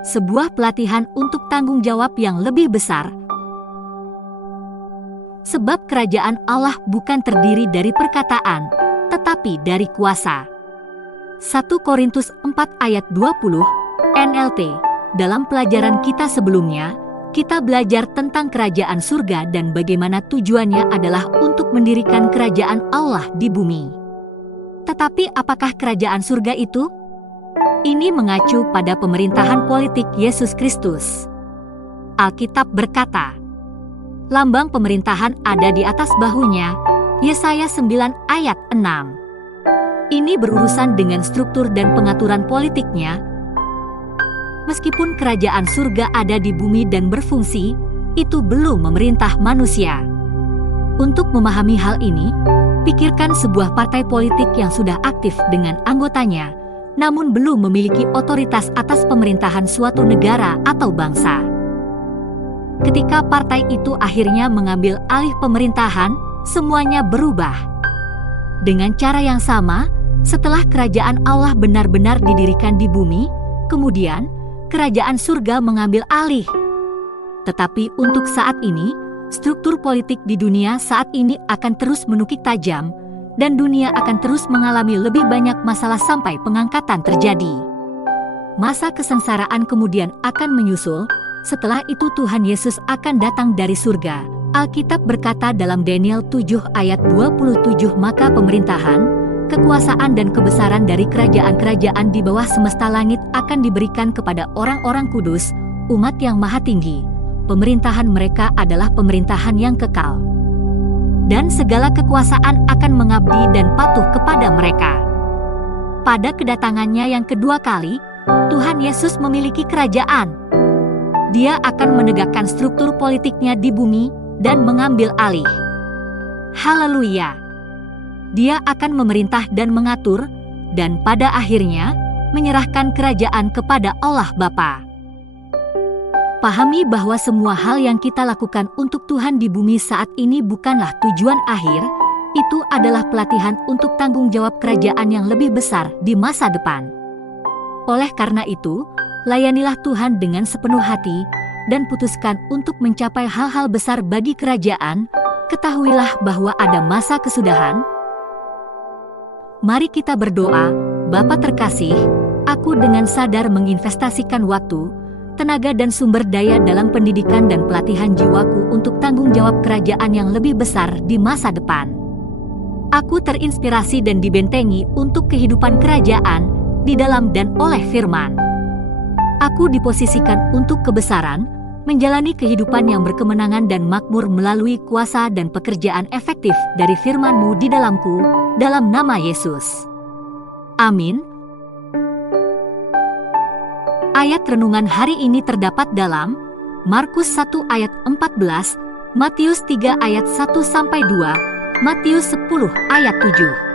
sebuah pelatihan untuk tanggung jawab yang lebih besar. Sebab kerajaan Allah bukan terdiri dari perkataan, tetapi dari kuasa. 1 Korintus 4 ayat 20, NLT. Dalam pelajaran kita sebelumnya, kita belajar tentang kerajaan surga dan bagaimana tujuannya adalah untuk mendirikan kerajaan Allah di bumi. Tetapi apakah kerajaan surga itu? Ini mengacu pada pemerintahan politik Yesus Kristus. Alkitab berkata, lambang pemerintahan ada di atas bahunya, Yesaya 9 ayat 6. Ini berurusan dengan struktur dan pengaturan politiknya. Meskipun kerajaan surga ada di bumi dan berfungsi, itu belum memerintah manusia. Untuk memahami hal ini, pikirkan sebuah partai politik yang sudah aktif dengan anggotanya, namun belum memiliki otoritas atas pemerintahan suatu negara atau bangsa. Ketika partai itu akhirnya mengambil alih pemerintahan, semuanya berubah. Dengan cara yang sama, setelah kerajaan Allah benar-benar didirikan di bumi, kemudian kerajaan surga mengambil alih. Tetapi untuk saat ini, struktur politik di dunia saat ini akan terus menukik tajam, dan dunia akan terus mengalami lebih banyak masalah sampai pengangkatan terjadi. Masa kesengsaraan kemudian akan menyusul, setelah itu Tuhan Yesus akan datang dari surga. Alkitab berkata dalam Daniel 7 ayat 27, maka pemerintahan, kekuasaan dan kebesaran dari kerajaan-kerajaan di bawah semesta langit akan diberikan kepada orang-orang kudus, umat yang maha tinggi. Pemerintahan mereka adalah pemerintahan yang kekal. Dan segala kekuasaan akan mengabdi dan patuh kepada mereka. Pada kedatangannya yang kedua kali, Tuhan Yesus memiliki kerajaan. Dia akan menegakkan struktur politiknya di bumi dan mengambil alih. Haleluya! Dia akan memerintah dan mengatur, dan pada akhirnya menyerahkan kerajaan kepada Allah Bapa. Pahami bahwa semua hal yang kita lakukan untuk Tuhan di bumi saat ini bukanlah tujuan akhir, itu adalah pelatihan untuk tanggung jawab kerajaan yang lebih besar di masa depan. Oleh karena itu, layanilah Tuhan dengan sepenuh hati, dan putuskan untuk mencapai hal-hal besar bagi kerajaan. Ketahuilah bahwa ada masa kesudahan. Mari kita berdoa. Bapa terkasih, aku dengan sadar menginvestasikan waktu, tenaga dan sumber daya dalam pendidikan dan pelatihan jiwaku untuk tanggung jawab kerajaan yang lebih besar di masa depan. Aku terinspirasi dan dibentengi untuk kehidupan kerajaan di dalam dan oleh firman. Aku diposisikan untuk kebesaran, menjalani kehidupan yang berkemenangan dan makmur melalui kuasa dan pekerjaan efektif dari firman-Mu di dalamku, dalam nama Yesus. Amin. Ayat renungan hari ini terdapat dalam Markus 1 ayat 14, Matius 3 ayat 1-2, Matius 10 ayat 7.